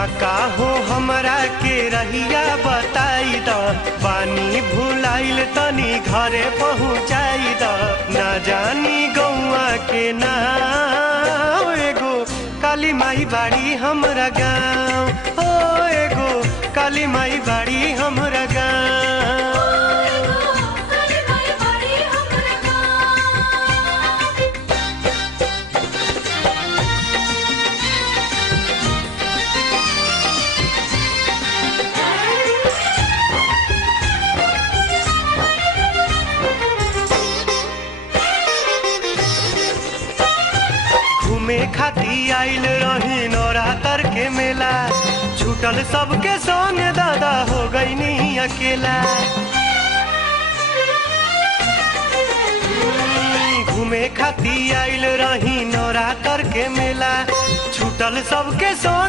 काका हो हमरा के रहिया बताई द, पानी भुलाइल तनी घरे पहुँचाई द। ना जानी गौआ के नाम, एगो काली माई बाड़ी हमरा गाँव, ओ एगो काली माई बाड़ी हमरा गाँव। घूमे खाती आइल रही नवरात्र के मेला, छूटल सबके संग दादा हो गईनी अकेला। घूमे खाती आइल रही नवरात्र के मेला, छूटल सबके संग